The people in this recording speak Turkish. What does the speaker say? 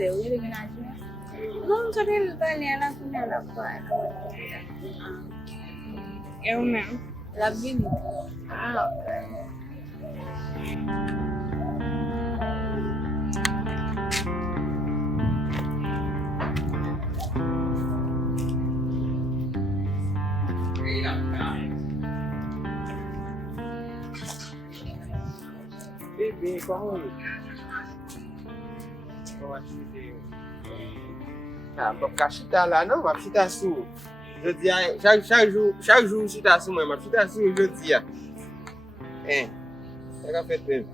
sei, io devo immaginare. Non so che italiana come la fare. È una. La vedi? Ah, ok. Bebê, qual é? Eu acho que ah, pra ficar chita lá, não, mas chita sou. Je dis, chaque jour, chita sou, mas chita sou, je dis. Ça va faire